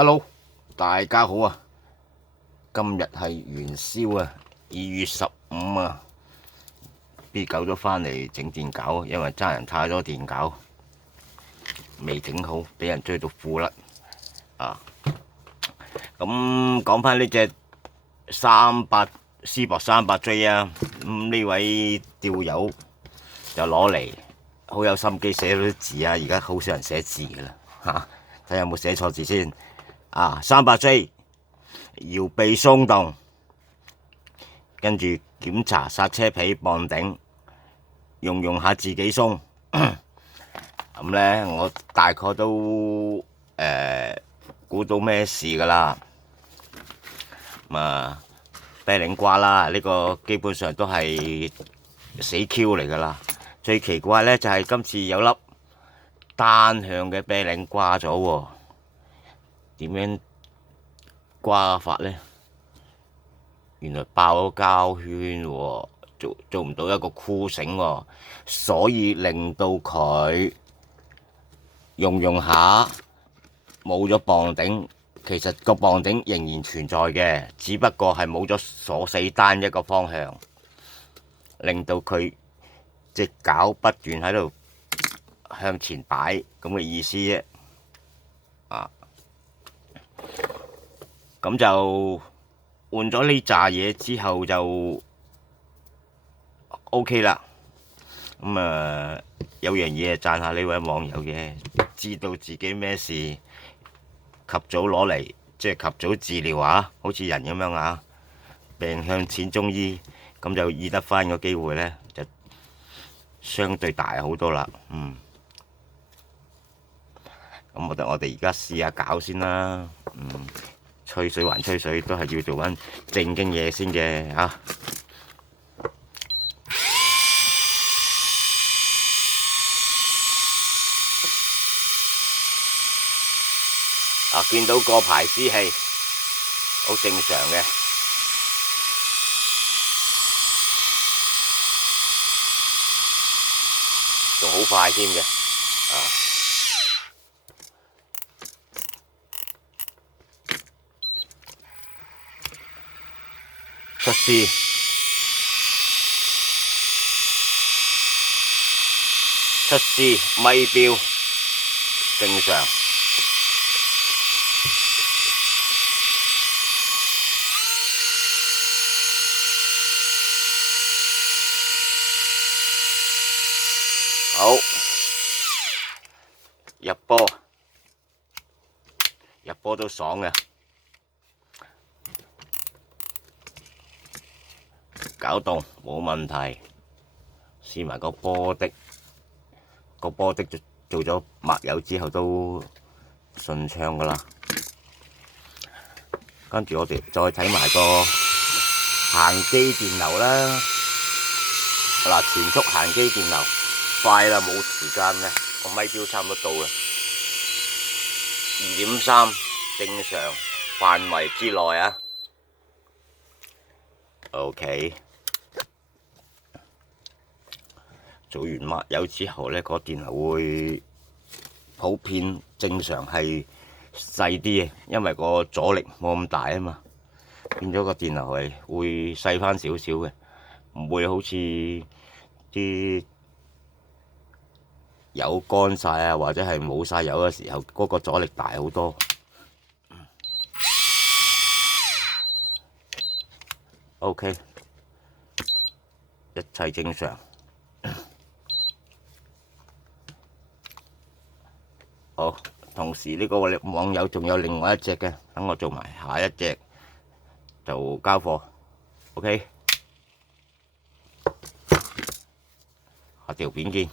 Hello，大家好啊！今日係元宵啊，2月15啊，B 九咗返嚟整電搞，因為爭人太多電搞，未整好，俾人追到褲甩啊！咁講返呢隻斯博300J啊，呢位釣友就攞嚟，好有心機寫咗啲字啊！而家好少人寫字噶啦嚇，睇下有冇寫錯字先啊！300J。搖臂鬆動，跟住檢查剎車皮磅頂，用下自己鬆。咁呢，我大概都估到咩事噶啦。啤令瓜啦，呢個基本上都係死 Q 嚟噶啦。最奇怪呢，就係今次有粒單向嘅啤令瓜咗喎，點樣瓜法呢？原來爆咗膠圈喎，做唔到一個箍繩喎，所以令到佢用下冇咗磅頂。其實個磅頂仍然存在嘅，只不過係冇咗鎖死單一個方向，令到佢隻絞不斷喺度向前擺咁嘅意思啫。咁就換咗呢扎嘢之後就 OK 啦。有樣嘢讚下呢位網友嘅，知道自己咩事，及早攞嚟，即係及早治療啊，好似人咁樣啊，病向淺中醫，咁就醫得返個機會呢，就相對大好多啦。咁我哋而家試下搞先啦。吹水還吹水，都係要做返正經嘢先嘅嚇。見到個排絲氣，好正常嘅，仲好快添嘅。出絲，咪標，正常。好，入波都爽嘅，搞動冇問題。試埋個波的做咗抹油之後都順暢噶啦。跟住我哋再睇埋個行機電流啦。全速行機電流快啦，冇時間嘅，個咪標差唔多到啦。2.3正常範圍之內啊。OK， 做完抹油之後呢，個電流會普遍正常係細啲嘅，因為個阻力冇咁大啊嘛，變咗個電流係會細返少少嘅，唔會好似啲油乾晒啊，或者係冇晒油嘅時候，嗰個阻力大好多。OK， 一切正常。好，同時呢個網友仲有另外一隻嘅，等我做埋下一隻就交貨。OK，下條片見。